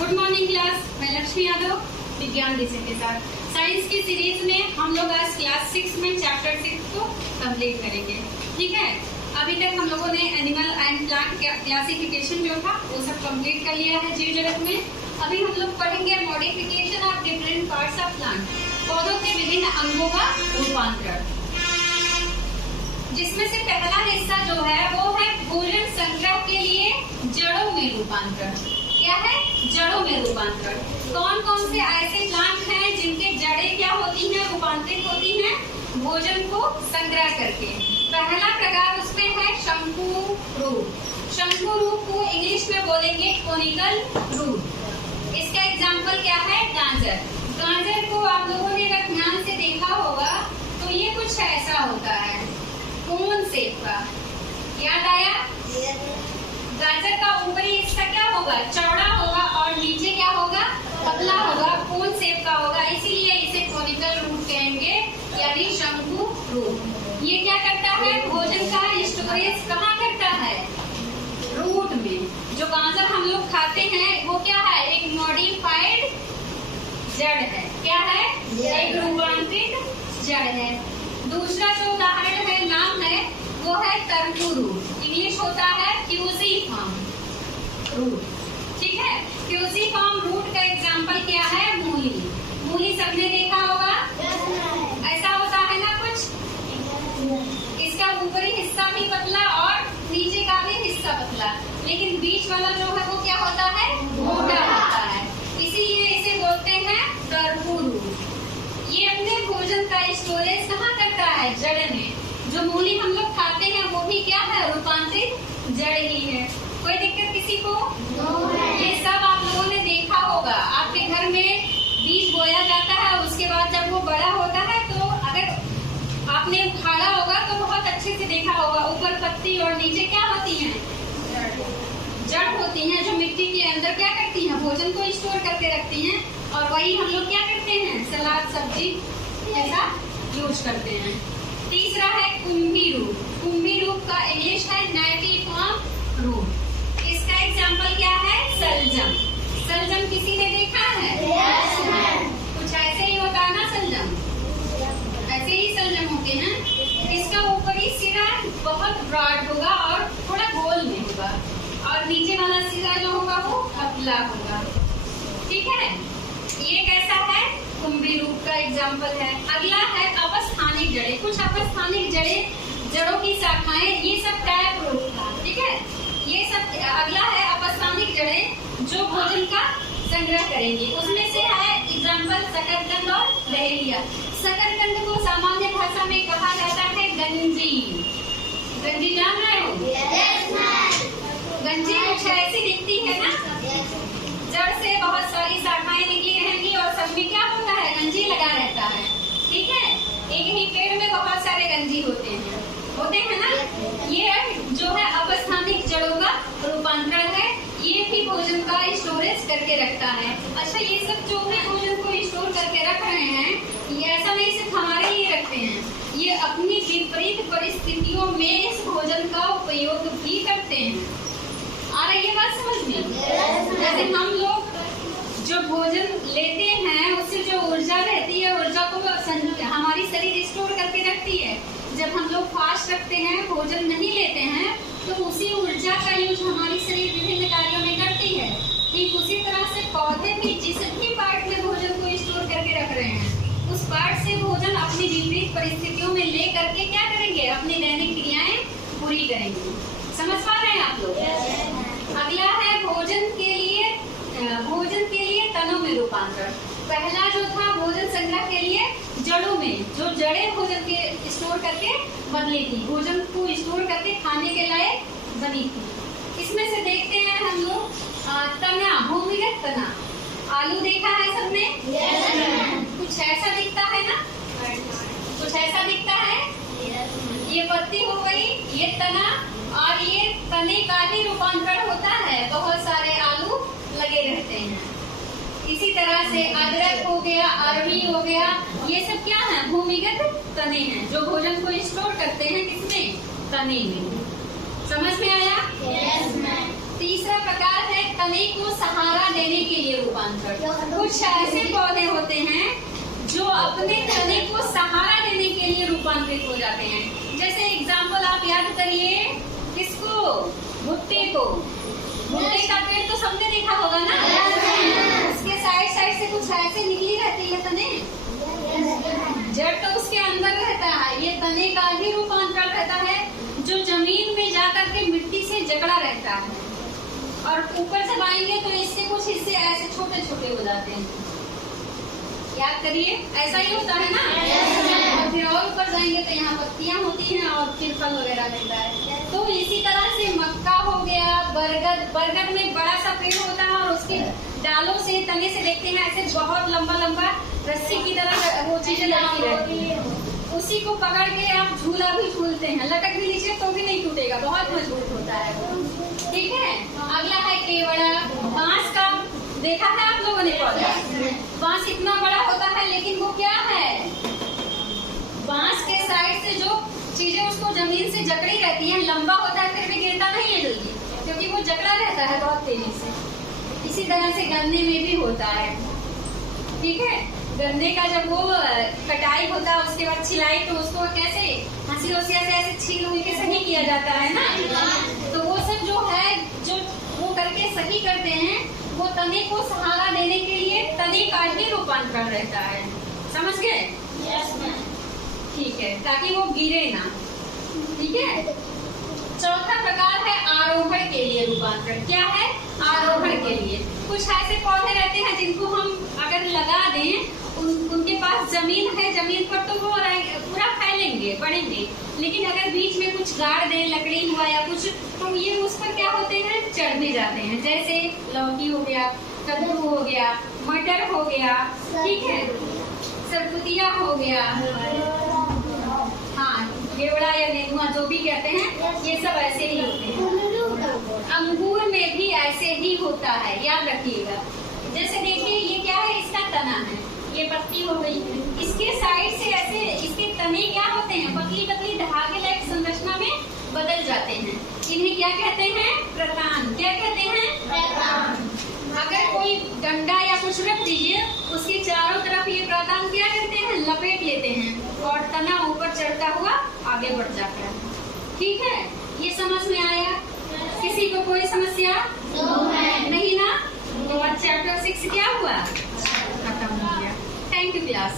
Good morning class, मैं लक्ष्मी यादव विज्ञान विषय के साथ साइंस की सीरीज में हम लोग आज क्लास 6 में चैप्टर 6 को कंप्लीट करेंगे। ठीक है, अभी तक हम लोगों ने एनिमल एंड प्लांट क्लासिफिकेशन जो था वो सब कंप्लीट कर लिया है जीव जगत में। अभी हम लोग पढ़ेंगे modification of different parts of plant, पौधों के विभिन्न अंगों का रूपांतरण, जिसमें से पहला हिस्सा जो है वो है भोजन संग्रह के लिए जड़ों में रूपांतरण। क्या है? जड़ों में रूपांतरण। कौन कौन से ऐसे प्लांट हैं जिनके जड़ें क्या होती हैं? रूपांतरित होती हैं भोजन को संग्रह करके। पहला प्रकार उसमें है शंकु रूट। शंकु रूट को इंग्लिश में बोलेंगे कोनिकल रूट। इसका एग्जाम्पल क्या है? गाजर। गाजर को आप लोगों ने अगर ध्यान से देखा होगा तो ये कुछ ऐसा होता है, कोन शेप का। याद आया? गाजर का ऊपरी हिस्सा क्या होगा? चौड़ा होगा और नीचे क्या होगा? पतला होगा, कोन शेप का होगा, इसीलिए इसे कोनिकल रूट कहेंगे, यानी शंकु रूट। ये क्या करता है? भोजन का स्टोरेज कहाँ करता है? रूट में। जो गाजर हम लोग खाते हैं वो क्या है? एक मॉडिफाइड जड़ है। क्या है? एक रूपांतरित जड़ है। दूसरा जो उदाहरण है, नाम है, वो है तरबूज रूट। इंग्लिश होता है क्यूसीफॉर्म रूट। ठीक है, क्यूसीफॉर्म रूट का एग्जांपल क्या है? मूली। मूली सबने देखा होगा, ऐसा होता है ना कुछ। इसका ऊपरी हिस्सा भी पतला और नीचे का भी हिस्सा पतला, लेकिन बीच वाला जो है वो क्या होता है? मोटा होता है, इसीलिए इसे बोलते हैं तरबूज रूट। ये अपने भोजन का स्टोरेज कहाँ करता है? जड़ में। जो मूली हम लोग खाते हैं वो भी क्या है? रूपांतरित जड़ ही है। कोई दिक्कत किसी को? ये सब आप लोगों ने देखा होगा। आपके घर में बीज बोया जाता है, उसके बाद जब वो बड़ा होता है तो अगर आपने उखाड़ा होगा तो बहुत अच्छे से देखा होगा, ऊपर पत्ती और नीचे क्या होती है? जड़ होती हैं, जो मिट्टी के अंदर क्या करती हैं? भोजन को स्टोर करके रखती हैं। और वही हम लोग क्या करते हैं? सलाद सब्जी ऐसा यूज करते हैं। तीसरा है कुंभी रूट। कुंभी रूट का इंग्लिश है नाइटिफॉर्म रूट। इसका एग्जांपल क्या है? सलजम। सलजम किसी ने देखा है? कुछ ऐसे ही होता है ना सलजम, ऐसे ही सलजम होते हैं। इसका ऊपरी सिरा बहुत ब्रॉड होगा और थोड़ा गोल में होगा, और नीचे वाला सिरा जो होगा वो पतला होगा। ठीक है, ये कैसा है? कुंभी रूट का एग्जाम्पल है। अगला है अपस्थानिक जड़ें। कुछ अपस्थानिक जड़ें, जड़ों की शाखाएं, ये सब टैप रूट था। ठीक है, ये सब। अगला है अपस्थानिक जड़ें जो भोजन का संग्रह करेंगी। उसमें से है एग्जाम्पल शकरकंद और डहेलिया। शकरकंद को सामान्य भाषा में कहा जाता है गंजी। गंजी जान रहे हो? गंजी कुछ ऐसी दिखती है ना, जड़ से बहुत सारी शाखाएं निकली रहेंगी और सब में क्या होता है? गंजी लगा रहता है। ठीक है, एक ही पेड़ में बहुत सारे गंजी होते हैं ना। ये जो है अपस्थानिक जड़ों का रूपांतरण है। ये भी भोजन का स्टोरेज करके रखता है। अच्छा, ये सब जो है भोजन को स्टोर करके रख रहे हैं, ये ऐसा नहीं सिर्फ हमारे लिए रखते हैं, ये अपनी विपरीत परिस्थितियों में इस भोजन का उपयोग भी करते हैं। आ रही है बात समझ में? जैसे हम लोग जो भोजन लेते हैं उससे जो ऊर्जा रहती है, ऊर्जा को हमारी शरीर स्टोर करके रखती है। जब हम लोग फास्ट रखते हैं, भोजन नहीं लेते हैं, तो उसी ऊर्जा का यूज हमारी शरीर विभिन्न कार्यों में करती है। ठीक उसी तरह से पौधे भी जिस भी पार्ट में भोजन को स्टोर करके रख रहे हैं, उस पार्ट से भोजन अपनी विपरीत परिस्थितियों में ले करके क्या करेंगे? अपनी दैनिक क्रियाएं पूरी करेंगे। समझ पा रहे हैं आप लोग? अगला है भोजन के लिए तनों में रूपांतरण। पहला जो था भोजन संग्रह के लिए जड़ों में, जो जड़ें भोजन के स्टोर करके बदली थी, भोजन को स्टोर करके खाने के लायक बनी थी। इसमें से देखते हैं हम लोग तना, भूमिगत तना। आलू देखा है सबने? कुछ ऐसा दिखता है ना, कुछ ऐसा दिखता है। ये पत्ती हो गई, ये तना, और ये तने का भी रूपांतरण होता है। बहुत सारे आलू लगे रहते हैं। इसी तरह से अदरक हो गया, अरवी हो गया, ये सब क्या है? भूमिगत तने हैं, जो भोजन को स्टोर करते हैं किसमें? तने में। समझ में आया? तीसरा प्रकार है तने को सहारा देने के लिए रूपांतरण। कुछ ऐसे पौधे होते हैं जो अपने तने को सहारा देने के लिए रूपांतरित हो जाते हैं। जैसे एग्जाम्पल आप याद करिए, किसको? भुट्टे को। भुट्टे का पेड़ तो सबने देखा होगा ना, उसके साइड साइड से कुछ ऐसे निकली रहती है तने, जड़ तो उसके अंदर रहता है। ये तने का ही रूपांतरण रहता है जो जमीन में जाकर के मिट्टी से जकड़ा रहता है, और ऊपर जब आएंगे तो इससे कुछ हिस्से ऐसे छोटे छोटे हो जाते हैं। याद करिए, ऐसा ही होता है ना। और फिर और ऊपर जाएंगे तो यहाँ पत्तियां होती हैं और फिर फल वगैरह मिलता है। तो इसी तरह से मक्का हो गया, बरगद में बड़ा सा पेड़ होता है और उसके डालों से, तने से देखते हैं ऐसे बहुत लंबा लंबा रस्सी की तरह वो चीजें लगी रहती है। उसी को पकड़ के आप झूला भी झूलते हैं, लटक भी लीजिए तो भी नहीं टूटेगा, बहुत मजबूत होता है वो। ठीक है। अगला है केवड़ा। बांस का देखा है आप लोगों ने पौधा? बांस इतना बड़ा होता है लेकिन वो क्या है? बांस के साइड से जो चीजें उसको जमीन से जकड़ी रहती हैं, लंबा होता है फिर भी गिरता नहीं है जल्दी, क्योंकि वो जकड़ा रहता है बहुत तेजी से। इसी तरह से गन्ने में भी होता है। ठीक है। गन्ने का जब वो कटाई होता है उसके बाद छिलाई, तो उसको कैसे हंसी होसिया से ऐसे छील हुई के सही किया जाता है ना। तो वो सब जो है, जो वो करके सही करते हैं, वो तने को सहारा देने के लिए तने का ही रूपांतरण रहता है। समझ गए? ठीक है, ताकि वो गिरे ना। ठीक है। चौथा प्रकार है आरोहण के लिए रूपांतरण। क्या है? आरोहण के लिए कुछ ऐसे पौधे रहते हैं जिनको हम अगर लगा दें, उनके पास जमीन है, जमीन पर तो वो पूरा फैलेंगे, बढ़ेंगे, लेकिन अगर बीच में कुछ गाड़ दें, लकड़ी हुआ या कुछ, तो ये उस पर क्या होते हैं? चढ़ भी जाते हैं। जैसे लौकी हो गया, कद्दू हो गया, मटर हो गया, ठीक है, सरपुतिया हो गया, हाँ, गेवड़ा या नेनुआ जो भी कहते हैं, ये सब ऐसे ही होते हैं। अंगूर में भी ऐसे ही होता है, याद रखिएगा। जैसे देखिए, ये क्या है? इसका तना है, ये पत्ती हो गई, इसके साइड से ऐसे इसके तने क्या होते हैं? पतली पतली धागे लाइक संरचना में बदल जाते हैं। इन्हें क्या कहते हैं? प्रतान। क्या कहते हैं? प्रतान। अगर कोई डंडा या कुछ रख दीजिए, उसके चारों तरफ ये प्रतान क्या करते हैं? लपेट लेते हैं और तना ऊपर चढ़ता हुआ आगे बढ़ जाता है। ठीक है, ये समझ में आया? किसी को कोई समस्या नहीं ना? तो आज चैप्टर 6 क्या हुआ? खत्म हो गया। Thank you class.